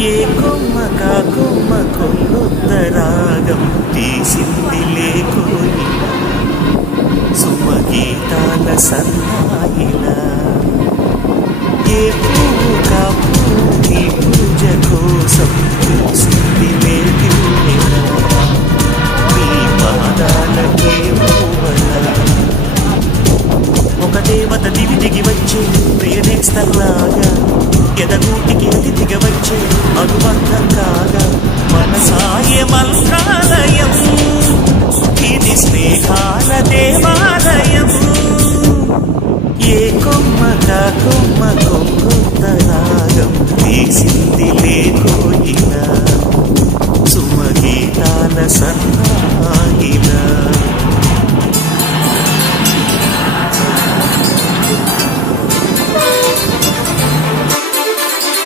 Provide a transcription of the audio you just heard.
ఏ కొమ్మక కొమ్మ కొమ్ముద్ద రాగం తీసింది లేకోయిలా సుమగీతాల సన్నాయిలా ఏ పూగా పూని పూజ కోసం చూసింది లేకిలా నీ పాదాలకే పూవలా ఒక దేవత దివి దిగి వచ్చే ప్రియనేస్తల్లాగా ఎదగూటికి అతిథిగా వచ్చే అనుబంధం కాగా మనసాయ మంత్రాలయం ఇది స్నేహాల దేవాలయం ఏ కొమ్మక కొమ్మ కొమ్ముద్ద రాగం తీసి